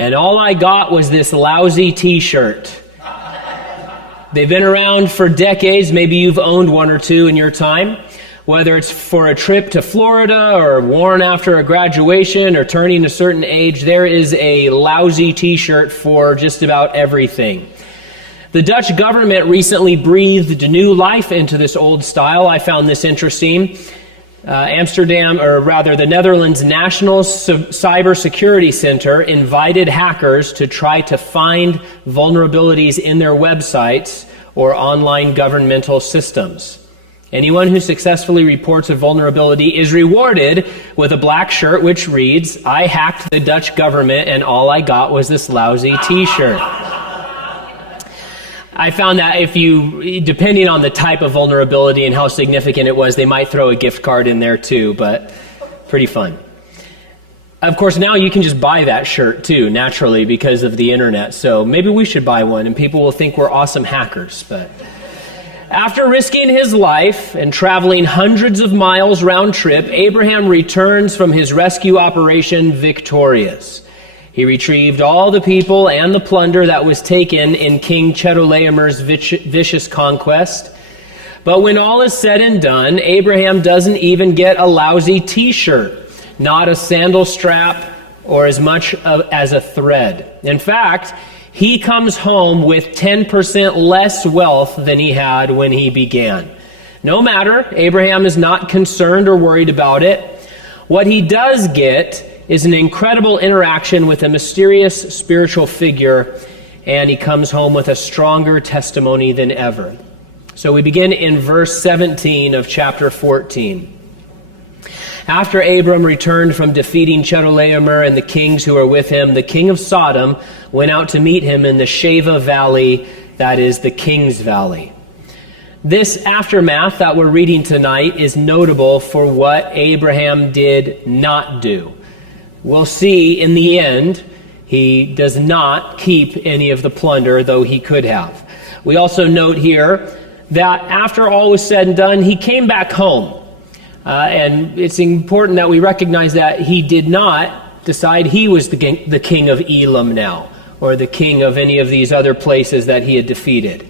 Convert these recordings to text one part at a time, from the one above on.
and all I got was this lousy t-shirt. They've been around for decades. Maybe you've owned one or two in your time. Whether it's for a trip to Florida or worn after a graduation or turning a certain age, there is a lousy t-shirt for just about everything. The Dutch government recently breathed new life into this old style. I found this interesting. The Netherlands National Cybersecurity Center invited hackers to try to find vulnerabilities in their websites or online governmental systems. Anyone who successfully reports a vulnerability is rewarded with a black shirt which reads, "I hacked the Dutch government and all I got was this lousy t-shirt." I found that depending on the type of vulnerability and how significant it was, they might throw a gift card in there too, but pretty fun. Of course, now you can just buy that shirt too, naturally, because of the internet. So maybe we should buy one and people will think we're awesome hackers, but... After risking his life and traveling hundreds of miles round trip, Abraham returns from his rescue operation victorious. He retrieved all the people and the plunder that was taken in King Chedorlaomer's vicious conquest. But when all is said and done, Abraham doesn't even get a lousy t-shirt, not a sandal strap, or as much as a thread. In fact, he comes home with 10% less wealth than he had when he began. No matter, Abraham is not concerned or worried about it. What he does get is an incredible interaction with a mysterious spiritual figure, and he comes home with a stronger testimony than ever. So we begin in verse 17 of chapter 14. After Abram returned from defeating Chedorlaomer and the kings who were with him, the king of Sodom went out to meet him in the Sheva Valley, that is the King's Valley. This aftermath that we're reading tonight is notable for what Abraham did not do. We'll see in the end, he does not keep any of the plunder, though he could have. We also note here that after all was said and done, he came back home. And it's important that we recognize that he did not decide he was the king of Elam now, or the king of any of these other places that he had defeated.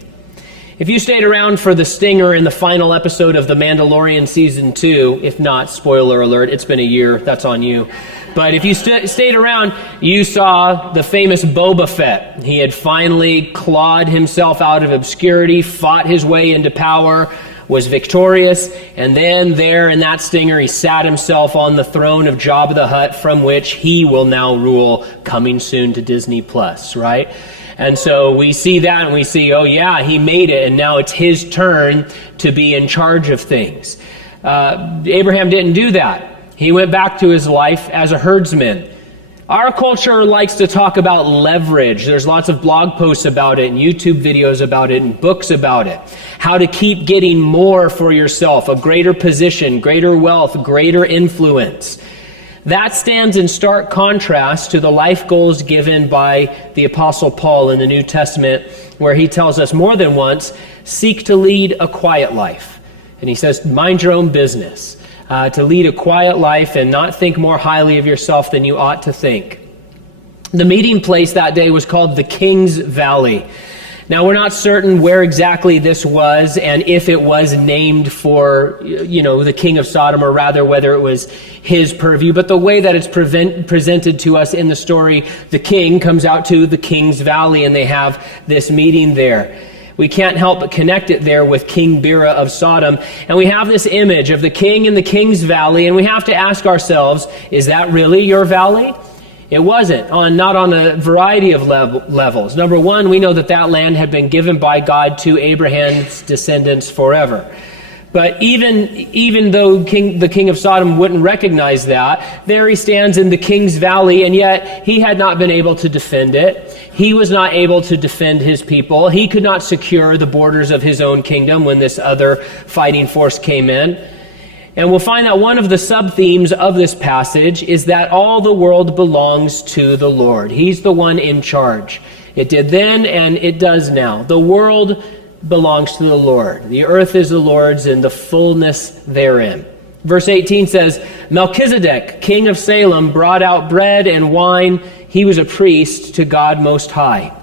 If you stayed around for the stinger in the final episode of The Mandalorian Season 2, if not, spoiler alert, it's been a year, that's on you. But if you stayed around, you saw the famous Boba Fett. He had finally clawed himself out of obscurity, fought his way into power, was victorious, and then there in that stinger, he sat himself on the throne of Jabba the Hutt, from which he will now rule, coming soon to Disney Plus, right? And so we see that and we see, oh yeah, he made it, and now it's his turn to be in charge of things. Abraham didn't do that. He went back to his life as a herdsman. Our culture likes to talk about leverage. There's lots of blog posts about it and YouTube videos about it and books about it. How to keep getting more for yourself, a greater position, greater wealth, greater influence. That stands in stark contrast to the life goals given by the Apostle Paul in the New Testament, where he tells us more than once, seek to lead a quiet life. And he says, mind your own business. To lead a quiet life and not think more highly of yourself than you ought to think. The meeting place that day was called the King's Valley. Now, we're not certain where exactly this was and if it was named for, the king of Sodom, or rather whether it was his purview. But the way that it's presented to us in the story, the king comes out to the King's Valley and they have this meeting there. We can't help but connect it there with King Bera of Sodom. And we have this image of the king in the King's Valley, and we have to ask ourselves, is that really your valley? It wasn't, not on a variety of levels. Number one, we know that land had been given by God to Abraham's descendants forever. But even though the king of Sodom wouldn't recognize that, there he stands in the King's Valley, and yet he had not been able to defend it. He was not able to defend his people. He could not secure the borders of his own kingdom when this other fighting force came in. And we'll find that one of the sub-themes of this passage is that all the world belongs to the Lord. He's the one in charge. It did then and it does now. The world belongs to the Lord. The earth is the Lord's and the fullness therein. Verse 18 says, Melchizedek, king of Salem, brought out bread and wine he was a priest to God Most High.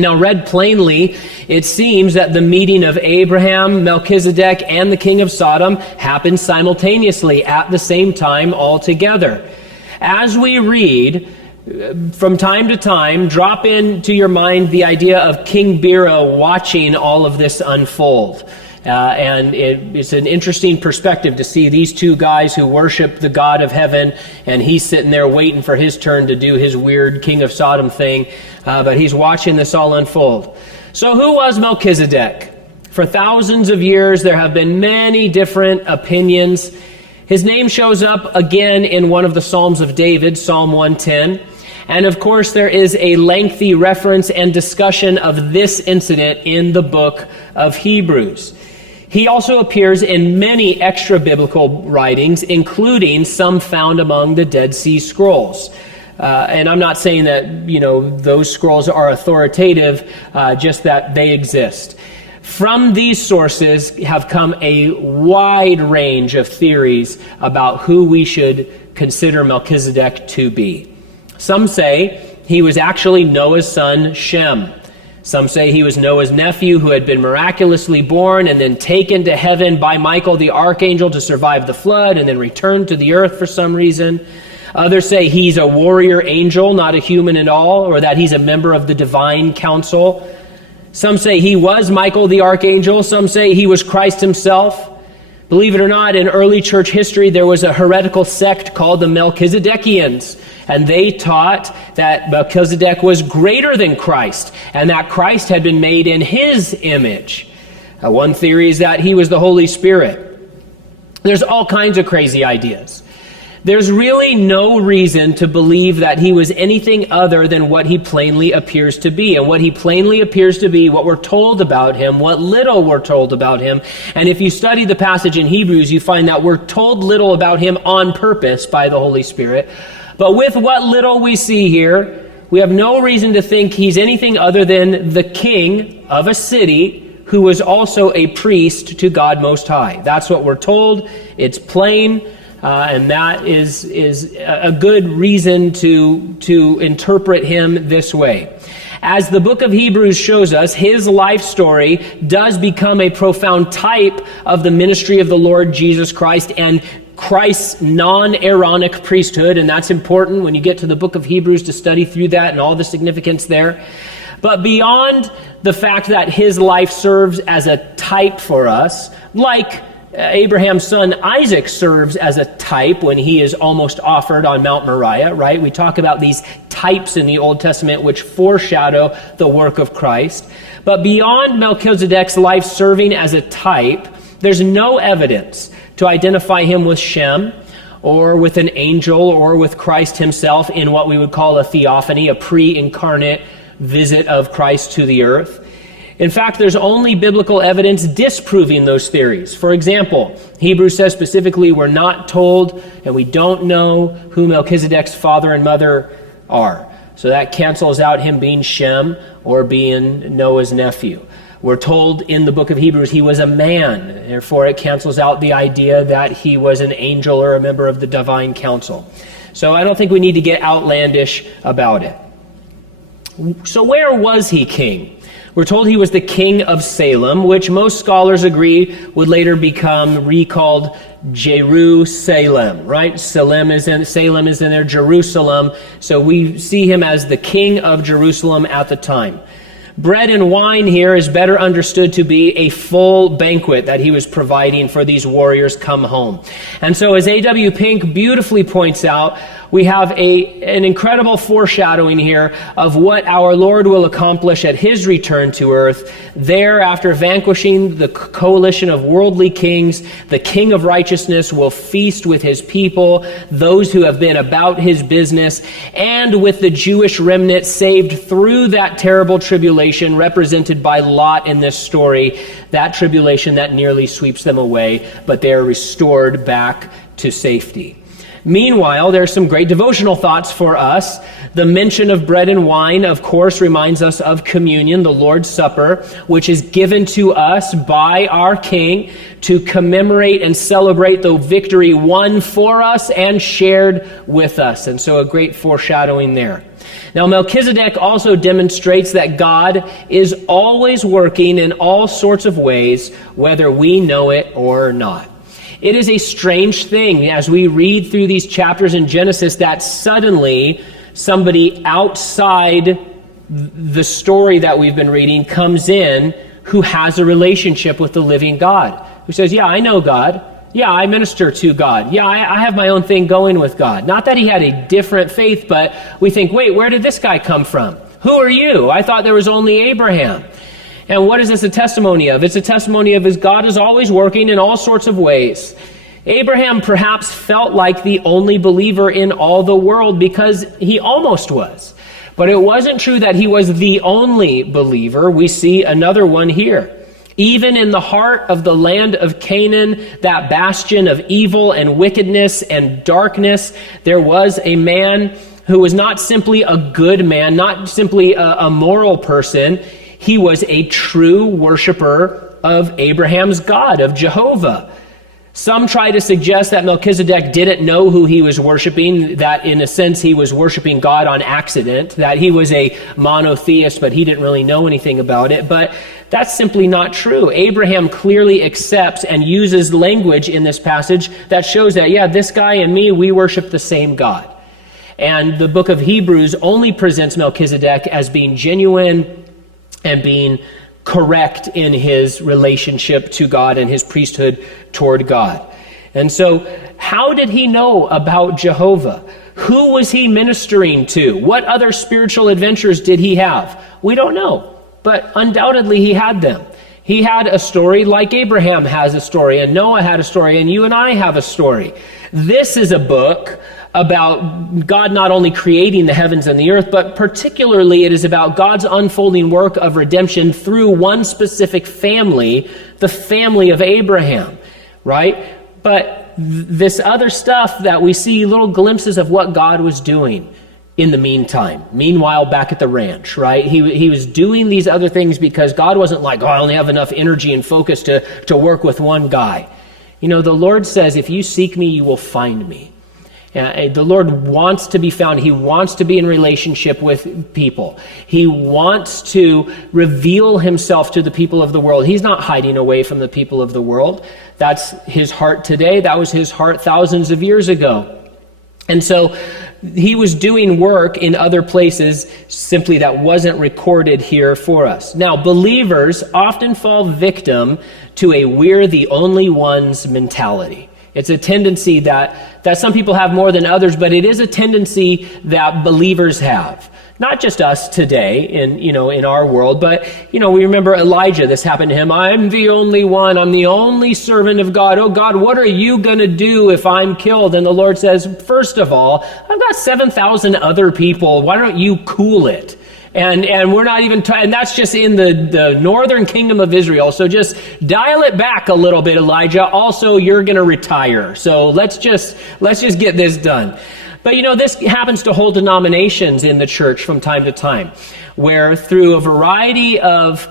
Now, read plainly, it seems that the meeting of Abraham, Melchizedek, and the king of Sodom happened simultaneously at the same time all together. As we read, from time to time, drop into your mind the idea of King Bera watching all of this unfold. And it's an interesting perspective to see these two guys who worship the God of heaven, and he's sitting there waiting for his turn to do his weird King of Sodom thing, but he's watching this all unfold. So who was Melchizedek? For thousands of years, there have been many different opinions. His name shows up again in one of the Psalms of David, Psalm 110. And of course, there is a lengthy reference and discussion of this incident in the book of Hebrews. He also appears in many extra-biblical writings, including some found among the Dead Sea Scrolls. And I'm not saying that, those scrolls are authoritative, just that they exist. From these sources have come a wide range of theories about who we should consider Melchizedek to be. Some say he was actually Noah's son, Shem. Some say he was Noah's nephew who had been miraculously born and then taken to heaven by Michael the archangel to survive the flood and then returned to the earth for some reason. Others say he's a warrior angel, not a human at all, or that he's a member of the divine council. Some say he was Michael the archangel. Some say he was Christ himself. Believe it or not, in early church history, there was a heretical sect called the Melchizedekians, and they taught that Melchizedek was greater than Christ, and that Christ had been made in his image. One theory is that he was the Holy Spirit. There's all kinds of crazy ideas. There's really no reason to believe that he was anything other than what he plainly appears to be. And what he plainly appears to be, what we're told about him, what little we're told about him. And if you study the passage in Hebrews, you find that we're told little about him on purpose by the Holy Spirit. But with what little we see here, we have no reason to think he's anything other than the king of a city who was also a priest to God Most High. That's what we're told. It's plain. And that is a good reason to interpret him this way. As the book of Hebrews shows us, his life story does become a profound type of the ministry of the Lord Jesus Christ and Christ's non-Aaronic priesthood. And that's important when you get to the book of Hebrews to study through that and all the significance there. But beyond the fact that his life serves as a type for us, like Abraham's son Isaac serves as a type when he is almost offered on Mount Moriah, right? We talk about these types in the Old Testament which foreshadow the work of Christ. But beyond Melchizedek's life serving as a type, there's no evidence to identify him with Shem or with an angel or with Christ himself in what we would call a theophany, a pre-incarnate visit of Christ to the earth. In fact, there's only biblical evidence disproving those theories. For example, Hebrews says specifically we're not told and we don't know who Melchizedek's father and mother are. So that cancels out him being Shem or being Noah's nephew. We're told in the book of Hebrews he was a man. Therefore, it cancels out the idea that he was an angel or a member of the divine council. So I don't think we need to get outlandish about it. So where was he king? We're told he was the king of Salem, which most scholars agree would later become recalled Jerusalem, right? Salem is in there, Jerusalem. So we see him as the king of Jerusalem at the time. Bread and wine here is better understood to be a full banquet that he was providing for these warriors come home. And so as A.W. Pink beautifully points out, we have an incredible foreshadowing here of what our Lord will accomplish at his return to earth. There, after vanquishing the coalition of worldly kings, the King of righteousness will feast with his people, those who have been about his business, and with the Jewish remnant saved through that terrible tribulation represented by Lot in this story, that tribulation that nearly sweeps them away, but they are restored back to safety. Meanwhile, there are some great devotional thoughts for us. The mention of bread and wine, of course, reminds us of communion, the Lord's Supper, which is given to us by our King to commemorate and celebrate the victory won for us and shared with us. And so a great foreshadowing there. Now, Melchizedek also demonstrates that God is always working in all sorts of ways, whether we know it or not. It is a strange thing as we read through these chapters in Genesis that suddenly somebody outside the story that we've been reading comes in who has a relationship with the living God, who says, yeah, I know God. Yeah, I minister to God. Yeah, I have my own thing going with God. Not that he had a different faith, but we think, wait, where did this guy come from? Who are you? I thought there was only Abraham. And what is this a testimony of? It's a testimony of his God is always working in all sorts of ways. Abraham perhaps felt like the only believer in all the world because he almost was. But it wasn't true that he was the only believer. We see another one here. Even in the heart of the land of Canaan, that bastion of evil and wickedness and darkness, there was a man who was not simply a good man, not simply a moral person. He was a true worshiper of Abraham's God, of Jehovah. Some try to suggest that Melchizedek didn't know who he was worshiping, that in a sense he was worshiping God on accident, that he was a monotheist, but he didn't really know anything about it. But that's simply not true. Abraham clearly accepts and uses language in this passage that shows that, yeah, this guy and me, we worship the same God. And the book of Hebrews only presents Melchizedek as being genuine and being correct in his relationship to God and his priesthood toward God. And so, how did he know about Jehovah? Who was he ministering to? What other spiritual adventures did he have? We don't know, but undoubtedly he had them. He had a story like Abraham has a story, and Noah had a story, and you and I have a story. This is a book about God not only creating the heavens and the earth, but particularly it is about God's unfolding work of redemption through one specific family, the family of Abraham, right? But this other stuff that we see little glimpses of what God was doing in the meantime. Meanwhile, back at the ranch, right? He was doing these other things because God wasn't like, oh, I only have enough energy and focus to work with one guy. You know, the Lord says, if you seek me, you will find me. The Lord wants to be found. He wants to be in relationship with people. He wants to reveal himself to the people of the world. He's not hiding away from the people of the world. That's his heart today. That was his heart thousands of years ago. And so he was doing work in other places simply that wasn't recorded here for us. Now, believers often fall victim to a we're the only ones mentality. It's a tendency that some people have more than others, but it is a tendency that believers have. Not just us today in our world, but we remember Elijah. This happened to him. I'm the only one. I'm the only servant of God. Oh God, what are you going to do if I'm killed? And the Lord says, first of all, I've got 7,000 other people. Why don't you cool it? And we're not even, and that's just in the northern kingdom of Israel. So just dial it back a little bit, Elijah. Also, you're going to retire. So let's just get this done. But this happens to whole denominations in the church from time to time, where through a variety of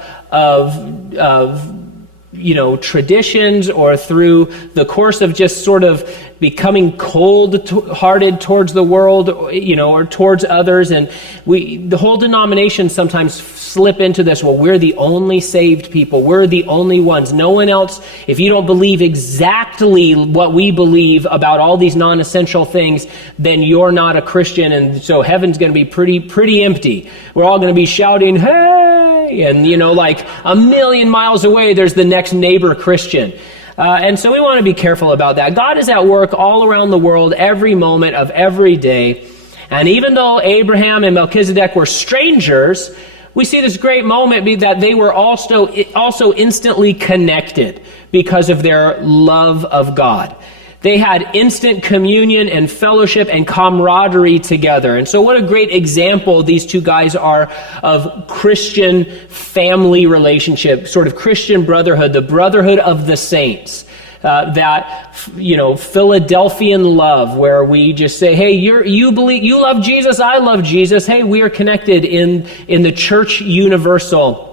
traditions or through the course of just sort of becoming cold-hearted towards the world, or towards others. And the whole denomination sometimes slip into this, well, we're the only saved people. We're the only ones. No one else, if you don't believe exactly what we believe about all these non-essential things, then you're not a Christian. And so heaven's going to be pretty empty. We're all going to be shouting, hey! And, like a million miles away, there's the next neighbor Christian. And so we want to be careful about that. God is at work all around the world, every moment of every day. And even though Abraham and Melchizedek were strangers, we see this great moment be that they were also instantly connected because of their love of God. They had instant communion and fellowship and camaraderie together. And so what a great example these two guys are of Christian family relationship, sort of Christian brotherhood, the brotherhood of the saints. that Philadelphian love, where we just say, hey, you love Jesus, I love Jesus. Hey, we are connected in the church universal.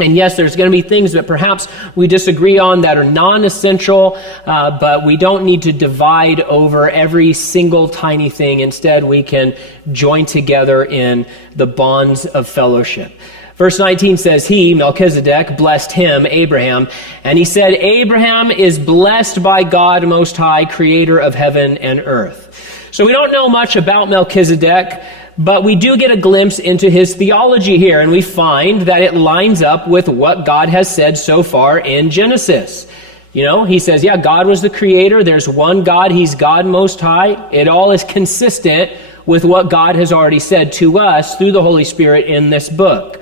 And yes, there's going to be things that perhaps we disagree on that are non-essential, but we don't need to divide over every single tiny thing. Instead, we can join together in the bonds of fellowship. Verse 19 says, he, Melchizedek, blessed him, Abraham, and he said, Abraham is blessed by God Most High, creator of heaven and earth. So we don't know much about Melchizedek, but we do get a glimpse into his theology here, and we find that it lines up with what God has said so far in Genesis. He says, yeah, God was the creator. There's one God. He's God Most High. It all is consistent with what God has already said to us through the Holy Spirit in this book.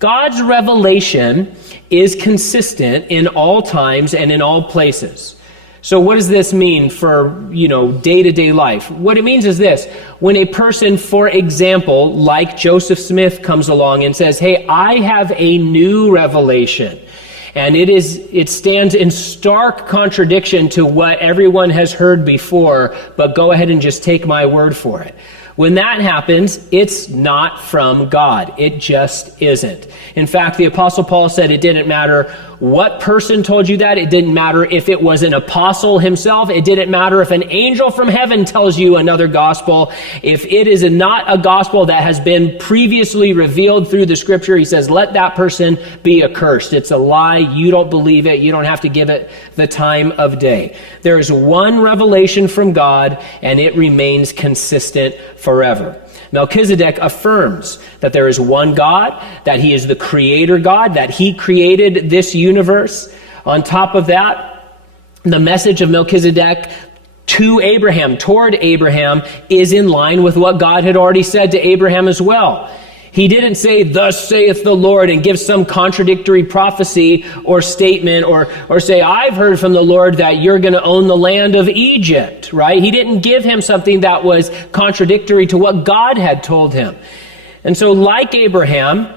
God's revelation is consistent in all times and in all places. So what does this mean for, day-to-day life? What it means is this. When a person, for example, like Joseph Smith comes along and says, hey, I have a new revelation, and it stands in stark contradiction to what everyone has heard before, but go ahead and just take my word for it. When that happens, it's not from God. It just isn't. In fact, the Apostle Paul said it didn't matter what person told you that. It didn't matter if it was an apostle himself. It didn't matter if an angel from heaven tells you another gospel. If it is not a gospel that has been previously revealed through the scripture, he says, let that person be accursed. It's a lie. You don't believe it. You don't have to give it the time of day. There is one revelation from God, and it remains consistent forever. Melchizedek affirms that there is one God, that he is the creator God, that he created this universe. On top of that, the message of Melchizedek to Abraham, toward Abraham, is in line with what God had already said to Abraham as well. He didn't say, thus saith the Lord, and give some contradictory prophecy or statement, or say, I've heard from the Lord that you're going to own the land of Egypt, right? He didn't give him something that was contradictory to what God had told him. And so, like Abraham,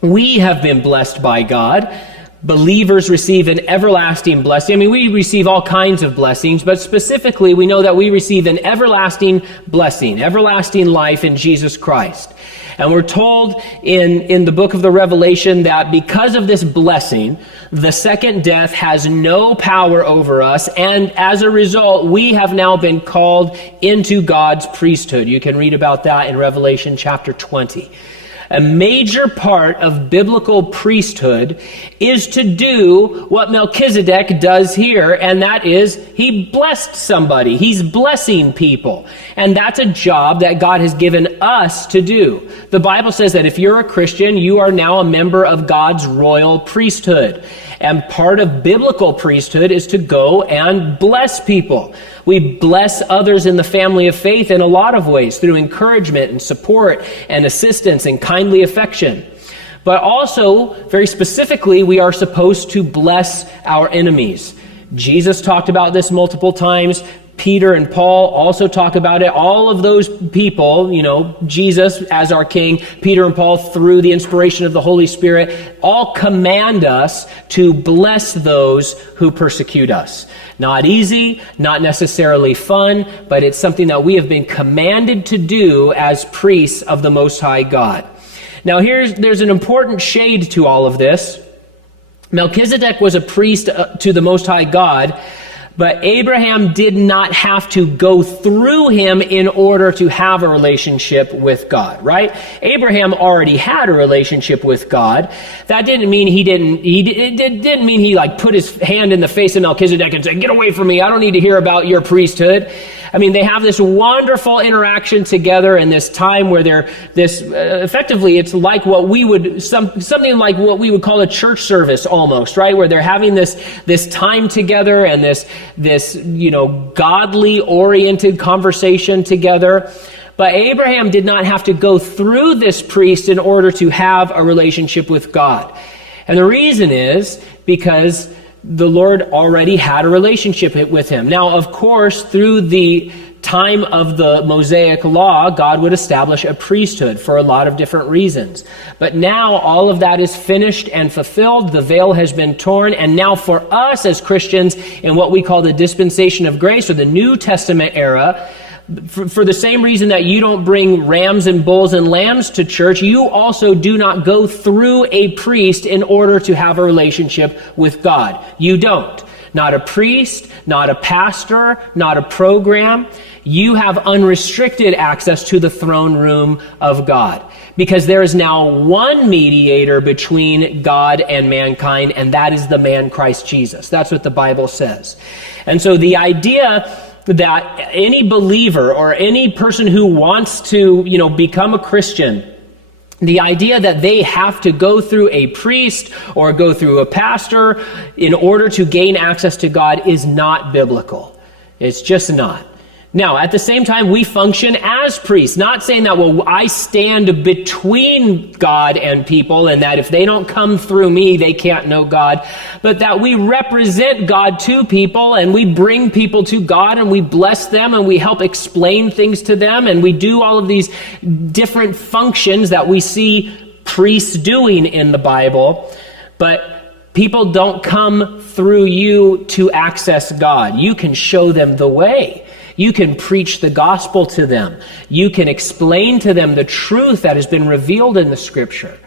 we have been blessed by God. Believers receive an everlasting blessing. I mean, we receive all kinds of blessings, but specifically, we know that we receive an everlasting blessing, everlasting life in Jesus Christ. And we're told in the book of the Revelation that because of this blessing, the second death has no power over us. And as a result, we have now been called into God's priesthood. You can read about that in Revelation chapter 20. A major part of biblical priesthood is to do what Melchizedek does here, and that is he blessed somebody. He's blessing people. And that's a job that God has given us to do. The Bible says that if you're a Christian, you are now a member of God's royal priesthood. And part of biblical priesthood is to go and bless people. We bless others in the family of faith in a lot of ways, through encouragement and support and assistance and kindly affection. But also, very specifically, we are supposed to bless our enemies. Jesus talked about this multiple times. Peter and Paul also talk about it. All of those people, Jesus as our king, Peter and Paul through the inspiration of the Holy Spirit, all command us to bless those who persecute us. Not easy, not necessarily fun, but it's something that we have been commanded to do as priests of the Most High God. Now there's an important shade to all of this. Melchizedek was a priest to the Most High God, but Abraham did not have to go through him in order to have a relationship with God, right? Abraham already had a relationship with God. That didn't mean he didn't mean he put his hand in the face of Melchizedek and said, get away from me. I don't need to hear about your priesthood. I mean, they have this wonderful interaction together in this time where effectively it's like something like what we would call a church service almost, right? Where they're having this time together and this godly oriented conversation together. But Abraham did not have to go through this priest in order to have a relationship with God. And the reason is because the Lord already had a relationship with him. Now, of course, through the time of the Mosaic law, God would establish a priesthood for a lot of different reasons. But now all of that is finished and fulfilled. The veil has been torn. And now for us as Christians in what we call the dispensation of grace, or the New Testament era, for the same reason that you don't bring rams and bulls and lambs to church, you also do not go through a priest in order to have a relationship with God. You don't. Not a priest, not a pastor, not a program. You have unrestricted access to the throne room of God, because there is now one mediator between God and mankind, and that is the man Christ Jesus. That's what the Bible says. And so the idea that any believer or any person who wants to, become a Christian, the idea that they have to go through a priest or go through a pastor in order to gain access to God is not biblical. It's just not. Now, at the same time, we function as priests, not saying that, I stand between God and people, and that if they don't come through me, they can't know God, but that we represent God to people, and we bring people to God, and we bless them, and we help explain things to them, and we do all of these different functions that we see priests doing in the Bible, but people don't come through you to access God. You can show them the way. You can preach the gospel to them. You can explain to them the truth that has been revealed in the Scripture.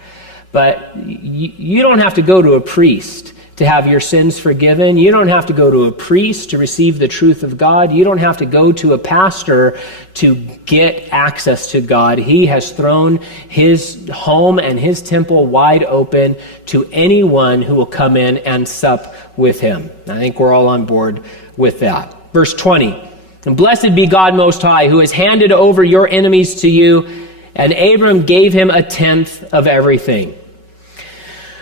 But you don't have to go to a priest to have your sins forgiven. You don't have to go to a priest to receive the truth of God. You don't have to go to a pastor to get access to God. He has thrown his home and his temple wide open to anyone who will come in and sup with him. I think we're all on board with that. Verse 20. And blessed be God Most High, who has handed over your enemies to you. And Abram gave him 1/10 of everything.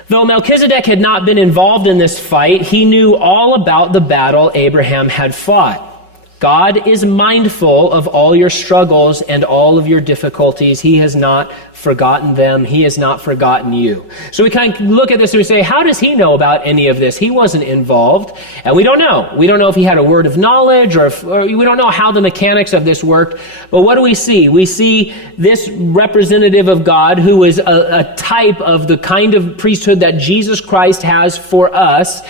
Though Melchizedek had not been involved in this fight, he knew all about the battle Abraham had fought. God is mindful of all your struggles and all of your difficulties. He has not forgotten them. He has not forgotten you. So we kind of look at this and we say, how does he know about any of this? He wasn't involved, and we don't know. We don't know if he had a word of knowledge, or we don't know how the mechanics of this worked. But what do we see? We see this representative of God, who is a type of the kind of priesthood that Jesus Christ has for us.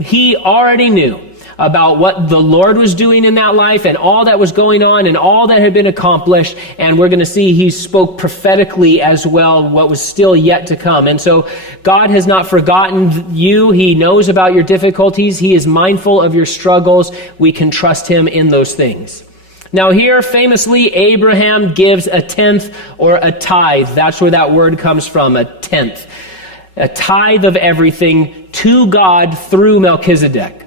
He already knew about what the Lord was doing in that life and all that was going on and all that had been accomplished. And we're going to see he spoke prophetically as well what was still yet to come. And so God has not forgotten you. He knows about your difficulties. He is mindful of your struggles. We can trust him in those things. Now here, famously, Abraham gives 1/10 or a tithe. That's where that word comes from, 1/10. A tithe of everything to God through Melchizedek.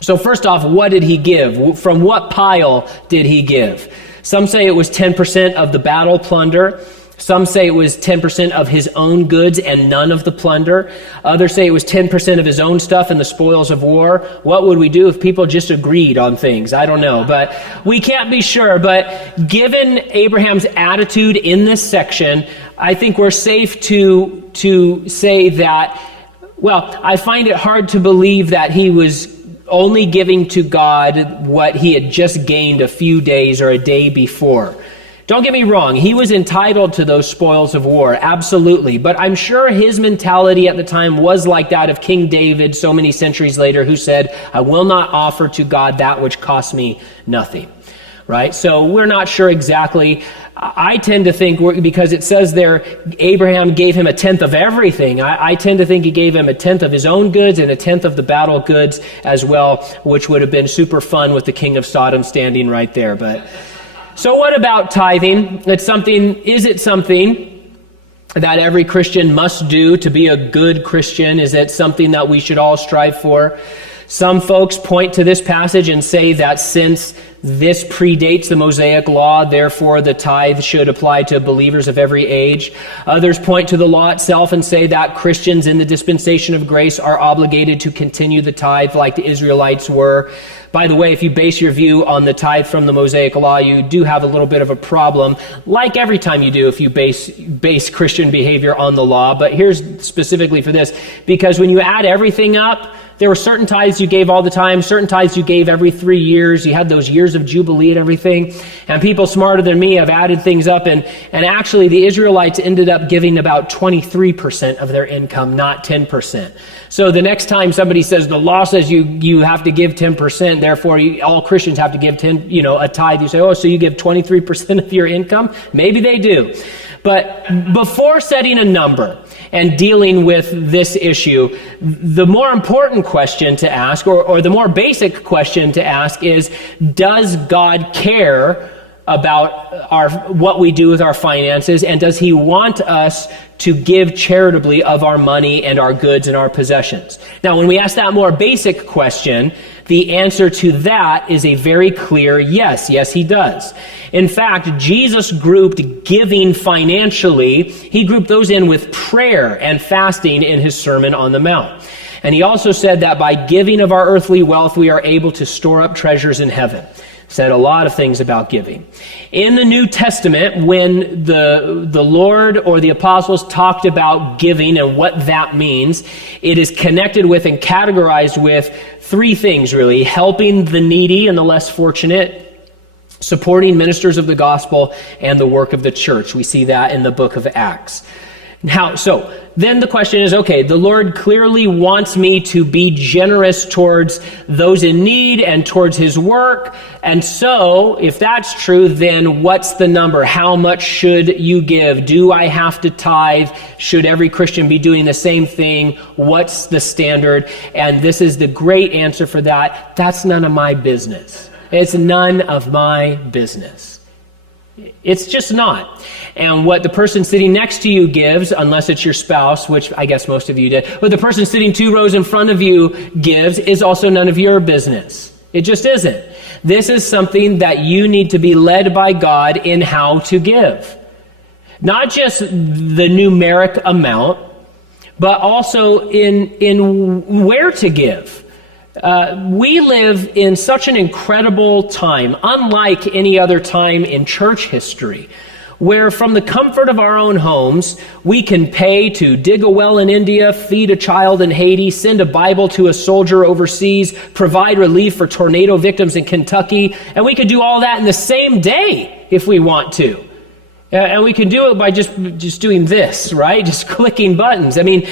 So first off, what did he give? From what pile did he give? Some say it was 10% of the battle plunder. Some say it was 10% of his own goods and none of the plunder. Others say it was 10% of his own stuff and the spoils of war. What would we do if people just agreed on things? I don't know, but we can't be sure. But given Abraham's attitude in this section, I think we're safe to say that, I find it hard to believe that he was only giving to God what he had just gained a few days or a day before. Don't get me wrong, he was entitled to those spoils of war, absolutely. But I'm sure his mentality at the time was like that of King David so many centuries later, who said, I will not offer to God that which costs me nothing. Right? So we're not sure exactly. I tend to think, because it says there, Abraham gave him 1/10 of everything. I tend to think he gave him 1/10 of his own goods and 1/10 of the battle goods as well, which would have been super fun with the king of Sodom standing right there. But so what about tithing? Is it something that every Christian must do to be a good Christian? Is it something that we should all strive for? Some folks point to this passage and say that since this predates the Mosaic law, therefore the tithe should apply to believers of every age. Others point to the law itself and say that Christians in the dispensation of grace are obligated to continue the tithe like the Israelites were. By the way, if you base your view on the tithe from the Mosaic Law, you do have a little bit of a problem, like every time you do if you base Christian behavior on the law. But here's specifically for this, because when you add everything up, there were certain tithes you gave all the time, certain tithes you gave every 3 years. You had those years of Jubilee and everything. And people smarter than me have added things up. And actually, the Israelites ended up giving about 23% of their income, not 10%. So the next time somebody says the law says you have to give 10%, therefore all Christians have to give a tithe, you say, oh, so you give 23% of your income? Maybe they do. But before setting a number and dealing with this issue, the more important question to ask, or the more basic question to ask is, does God care about what we do with our finances, and does he want us to give charitably of our money and our goods and our possessions? Now, when we ask that more basic question, the answer to that is a very clear yes. Yes, he does. In fact, Jesus grouped giving financially, he grouped those in with prayer and fasting in his Sermon on the Mount. And he also said that by giving of our earthly wealth, we are able to store up treasures in heaven. Said a lot of things about giving. In the New Testament, when the Lord or the apostles talked about giving and what that means, it is connected with and categorized with 3 things, really: helping the needy and the less fortunate, supporting ministers of the gospel, and the work of the church. We see that in the book of Acts. Now, so then the question is, okay, the Lord clearly wants me to be generous towards those in need and towards his work. And so, if that's true, then what's the number? How much should you give? Do I have to tithe? Should every Christian be doing the same thing? What's the standard? And this is the great answer for that. That's none of my business. It's none of my business. It's just not. And what the person sitting next to you gives, unless it's your spouse, which I guess most of you did, what the person sitting 2 rows in front of you gives is also none of your business. It just isn't. This is something that you need to be led by God in how to give. Not just the numeric amount, but also in where to give. We live in such an incredible time, unlike any other time in church history, where from the comfort of our own homes, we can pay to dig a well in India, feed a child in Haiti, send a Bible to a soldier overseas, provide relief for tornado victims in Kentucky, and we could do all that in the same day if we want to. And we can do it by just doing this, right? Just clicking buttons. I mean,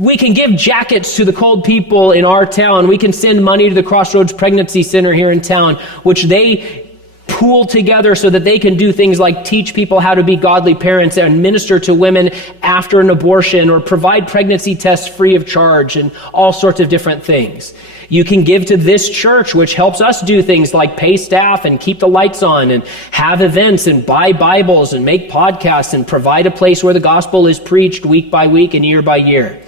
we can give jackets to the cold people in our town. We can send money to the Crossroads Pregnancy Center here in town, which they pool together so that they can do things like teach people how to be godly parents and minister to women after an abortion, or provide pregnancy tests free of charge, and all sorts of different things. You can give to this church, which helps us do things like pay staff and keep the lights on and have events and buy Bibles and make podcasts and provide a place where the gospel is preached week by week and year by year,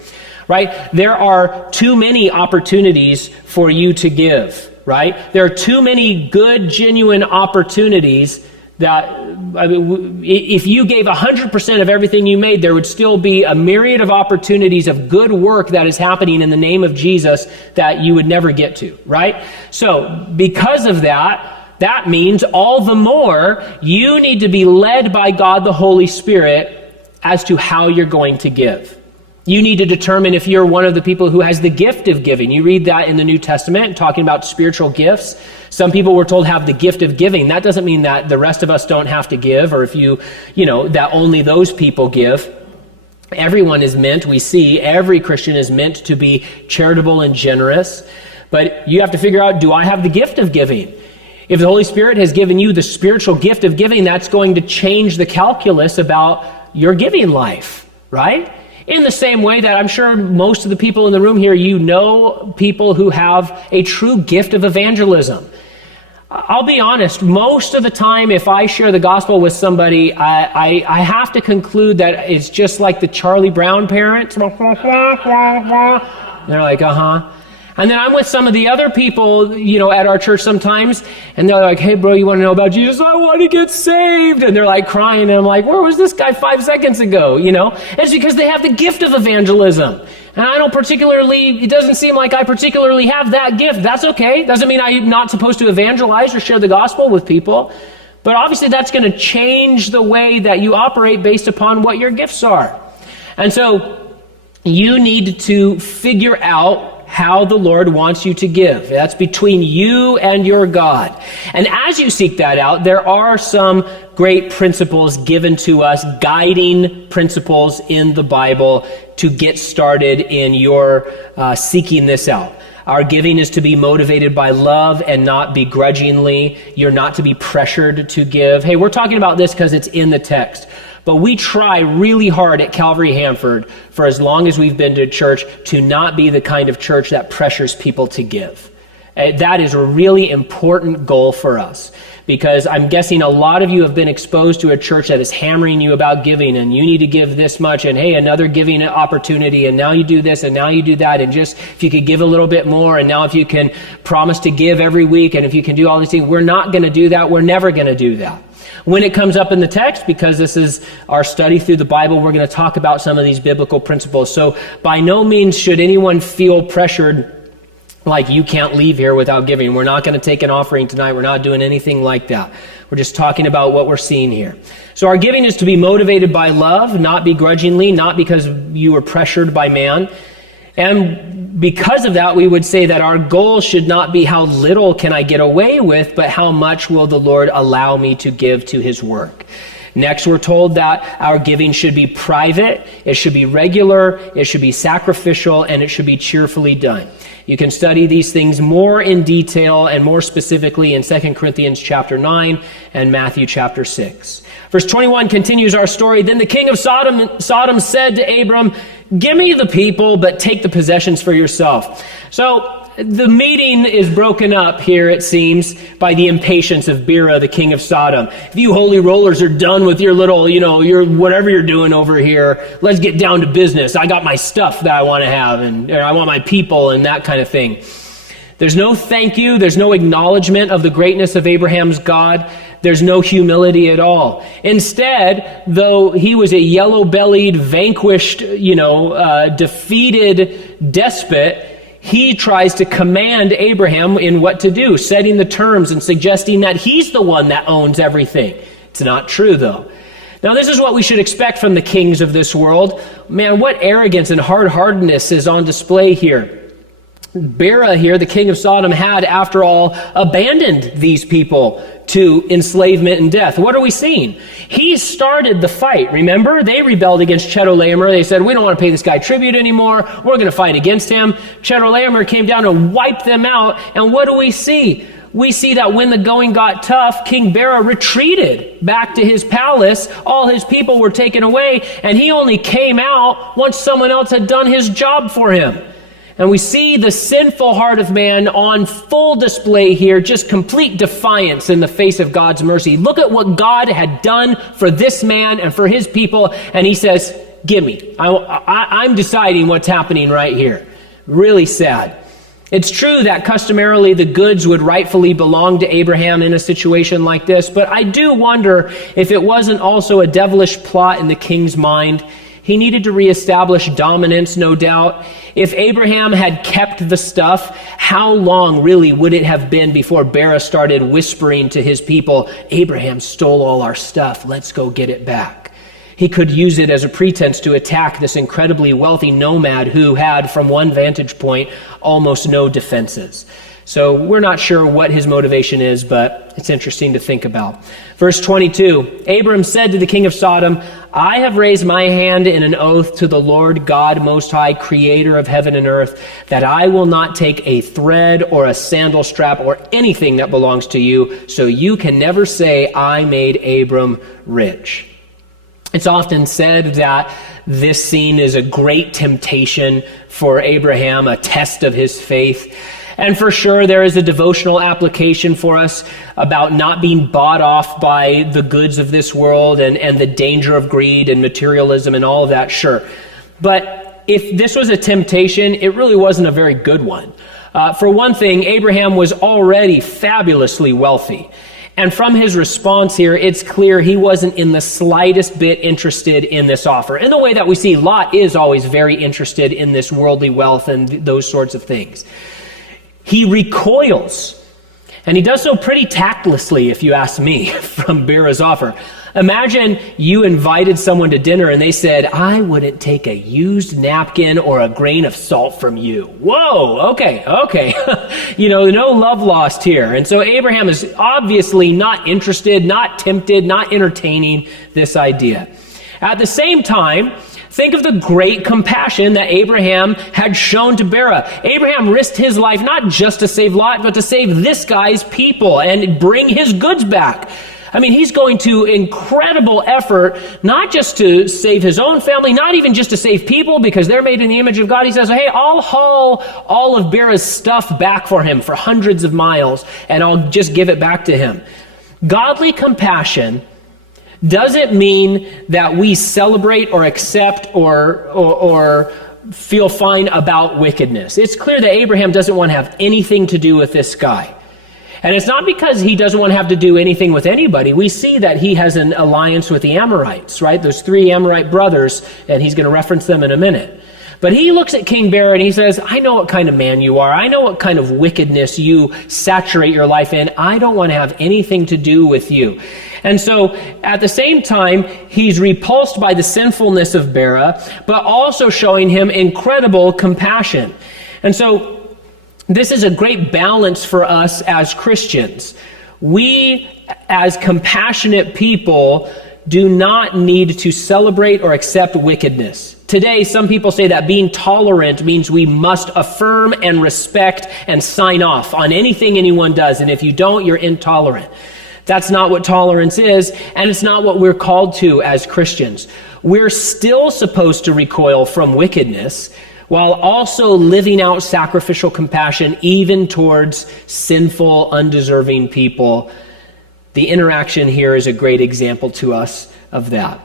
right? There are too many opportunities for you to give, right? There are too many good, genuine opportunities that, I mean, if you gave 100% of everything you made, there would still be a myriad of opportunities of good work that is happening in the name of Jesus that you would never get to, right? So because of that means all the more you need to be led by God the Holy Spirit as to how you're going to give. You need to determine if you're one of the people who has the gift of giving. You read that in the New Testament, talking about spiritual gifts. Some people were told have the gift of giving. That doesn't mean that the rest of us don't have to give, or if that only those people give. Everyone is meant, we see, every Christian is meant to be charitable and generous. But you have to figure out, do I have the gift of giving? If the Holy Spirit has given you the spiritual gift of giving, that's going to change the calculus about your giving life, right? In the same way that I'm sure most of the people in the room here, you know people who have a true gift of evangelism. I'll be honest, most of the time if I share the gospel with somebody, I have to conclude that it's just like the Charlie Brown parents. They're like, uh-huh. And then I'm with some of the other people, at our church sometimes, and they're like, hey, bro, you want to know about Jesus? I want to get saved. And they're like crying, and I'm like, where was this guy 5 seconds ago? It's because they have the gift of evangelism. And it doesn't seem like I particularly have that gift. That's okay. Doesn't mean I'm not supposed to evangelize or share the gospel with people. But obviously that's going to change the way that you operate based upon what your gifts are. And so you need to figure out how the Lord wants you to give. That's between you and your God. And as you seek that out, there are some great principles given to us, guiding principles in the Bible to get started in your seeking this out. Our giving is to be motivated by love and not begrudgingly. You're not to be pressured to give. Hey, we're talking about this because it's in the text. But we try really hard at Calvary Hanford, for as long as we've been to church, to not be the kind of church that pressures people to give. That is a really important goal for us, because I'm guessing a lot of you have been exposed to a church that is hammering you about giving, and you need to give this much, and hey, another giving opportunity, and now you do this, and now you do that, and just if you could give a little bit more, and now if you can promise to give every week, and if you can do all these things, we're not going to do that. We're never going to do that. When it comes up in the text, because this is our study through the Bible, we're going to talk about some of these biblical principles. So by no means should anyone feel pressured like you can't leave here without giving. We're not going to take an offering tonight. We're not doing anything like that. We're just talking about what we're seeing here. So our giving is to be motivated by love, not begrudgingly, not because you were pressured by man. And because of that, we would say that our goal should not be how little can I get away with, but how much will the Lord allow me to give to his work. Next, we're told that our giving should be private, it should be regular, it should be sacrificial, and it should be cheerfully done. You can study these things more in detail and more specifically in 2 Corinthians chapter 9 and Matthew chapter 6. Verse 21 continues our story. Then the king of Sodom said to Abram, give me the people, but take the possessions for yourself. So the meeting is broken up here, it seems, by the impatience of Bera, the king of Sodom. If you holy rollers are done with your little, your whatever you're doing over here, let's get down to business. I got my stuff that I want to have, and I want my people and that kind of thing. There's no thank you. There's no acknowledgement of the greatness of Abraham's God. There's no humility at all. Instead, though he was a yellow-bellied, vanquished, defeated despot, he tries to command Abraham in what to do, setting the terms and suggesting that he's the one that owns everything. It's not true, though. Now, this is what we should expect from the kings of this world. Man, what arrogance and hard-heartedness is on display here. Bera here, the king of Sodom, had, after all, abandoned these people to enslavement and death. What are we seeing? He started the fight. Remember? They rebelled against Chedorlaomer. They said, we don't want to pay this guy tribute anymore. We're going to fight against him. Chedorlaomer came down and wiped them out. And what do we see? We see that when the going got tough, King Bera retreated back to his palace. All his people were taken away, and he only came out once someone else had done his job for him. And we see the sinful heart of man on full display here, just complete defiance in the face of God's mercy. Look at what God had done for this man and for his people, and he says, give me. I'm deciding what's happening right here. Really sad. It's true that customarily the goods would rightfully belong to Abraham in a situation like this, but I do wonder if it wasn't also a devilish plot in the king's mind. He needed to reestablish dominance, no doubt. If Abraham had kept the stuff, how long really would it have been before Bera started whispering to his people, Abraham stole all our stuff, let's go get it back. He could use it as a pretense to attack this incredibly wealthy nomad who had, from one vantage point, almost no defenses. So we're not sure what his motivation is, but it's interesting to think about. Verse 22, Abram said to the king of Sodom, I have raised my hand in an oath to the Lord God Most High, creator of heaven and earth, that I will not take a thread or a sandal strap or anything that belongs to you, so you can never say, I made Abram rich. It's often said that this scene is a great temptation for Abraham, a test of his faith. And for sure, there is a devotional application for us about not being bought off by the goods of this world and the danger of greed and materialism and all of that, sure. But if this was a temptation, it really wasn't a very good one. For one thing, Abraham was already fabulously wealthy. And from his response here, it's clear he wasn't in the slightest bit interested in this offer. In the way that we see Lot is always very interested in this worldly wealth and those sorts of things. He recoils, and he does so pretty tactlessly, if you ask me, from Bera's offer. Imagine you invited someone to dinner and they said, I wouldn't take a used napkin or a grain of salt from you. Whoa, okay. No love lost here. And so Abraham is obviously not interested, not tempted, not entertaining this idea. At the same time, think of the great compassion that Abraham had shown to Bera. Abraham risked his life not just to save Lot, but to save this guy's people and bring his goods back. I mean, he's going to incredible effort, not just to save his own family, not even just to save people because they're made in the image of God. He says, hey, I'll haul all of Bera's stuff back for him for hundreds of miles, and I'll just give it back to him. Godly compassion doesn't mean that we celebrate or accept or feel fine about wickedness. It's clear that Abraham doesn't want to have anything to do with this guy. And it's not because he doesn't want to have to do anything with anybody. We see that he has an alliance with the Amorites, right? Those 3 Amorite brothers, and he's going to reference them in a minute. But he looks at King Bera and he says, I know what kind of man you are. I know what kind of wickedness you saturate your life in. I don't want to have anything to do with you. And so at the same time, he's repulsed by the sinfulness of Bera, but also showing him incredible compassion. And so this is a great balance for us as Christians. We, as compassionate people, do not need to celebrate or accept wickedness. Today, some people say that being tolerant means we must affirm and respect and sign off on anything anyone does. And if you don't, you're intolerant. That's not what tolerance is, and it's not what we're called to as Christians. We're still supposed to recoil from wickedness, while also living out sacrificial compassion even towards sinful, undeserving people. The interaction here is a great example to us of that.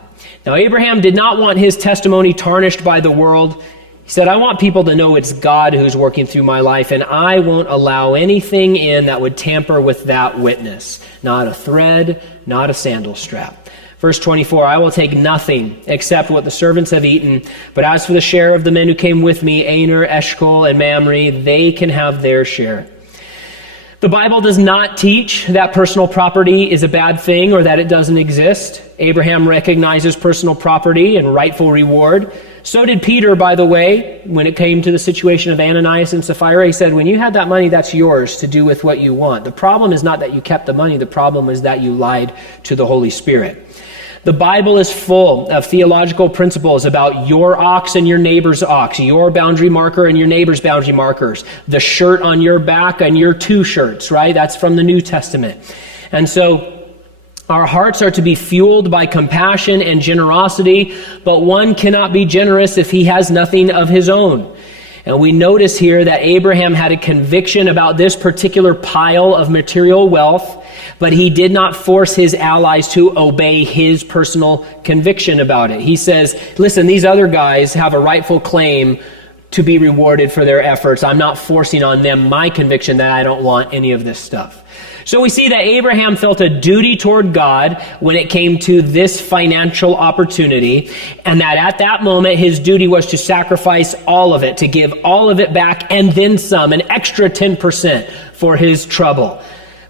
Now, Abraham did not want his testimony tarnished by the world. He said, I want people to know it's God who's working through my life, and I won't allow anything in that would tamper with that witness. Not a thread, not a sandal strap. Verse 24, I will take nothing except what the servants have eaten. But as for the share of the men who came with me, Aner, Eshcol, and Mamre, they can have their share. The Bible does not teach that personal property is a bad thing or that it doesn't exist. Abraham recognizes personal property and rightful reward. So did Peter, by the way, when it came to the situation of Ananias and Sapphira. He said, when you had that money, that's yours to do with what you want. The problem is not that you kept the money. The problem is that you lied to the Holy Spirit. The Bible is full of theological principles about your ox and your neighbor's ox, your boundary marker and your neighbor's boundary markers, the shirt on your back and your 2 shirts, right? That's from the New Testament. And so our hearts are to be fueled by compassion and generosity, but one cannot be generous if he has nothing of his own. And we notice here that Abraham had a conviction about this particular pile of material wealth, but he did not force his allies to obey his personal conviction about it. He says, listen, these other guys have a rightful claim to be rewarded for their efforts. I'm not forcing on them my conviction that I don't want any of this stuff. So we see that Abraham felt a duty toward God when it came to this financial opportunity, and that at that moment his duty was to sacrifice all of it, to give all of it back and then some, an extra 10% for his trouble.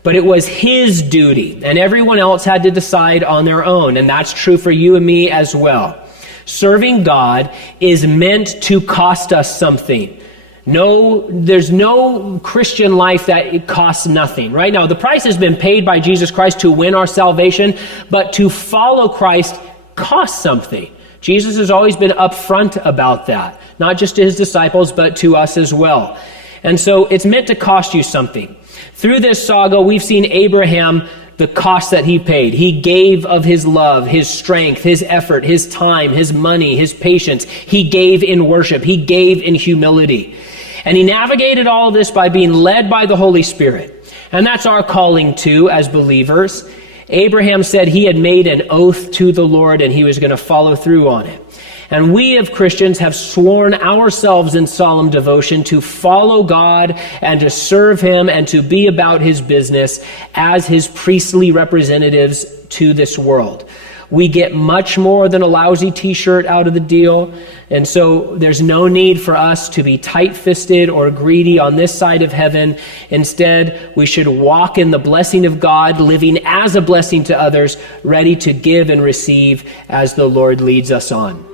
But it was his duty, and everyone else had to decide on their own, and that's true for you and me as well. Serving God is meant to cost us something. No, there's no Christian life that it costs nothing. Right now, the price has been paid by Jesus Christ to win our salvation, but to follow Christ costs something. Jesus has always been upfront about that, not just to his disciples, but to us as well. And so it's meant to cost you something. Through this saga, we've seen Abraham, the cost that he paid. He gave of his love, his strength, his effort, his time, his money, his patience. He gave in worship. He gave in humility. And he navigated all of this by being led by the Holy Spirit. And that's our calling too as believers. Abraham said he had made an oath to the Lord and he was going to follow through on it. And we as Christians have sworn ourselves in solemn devotion to follow God and to serve him and to be about his business as his priestly representatives to this world. We get much more than a lousy t-shirt out of the deal. And so there's no need for us to be tight-fisted or greedy on this side of heaven. Instead, we should walk in the blessing of God, living as a blessing to others, ready to give and receive as the Lord leads us on.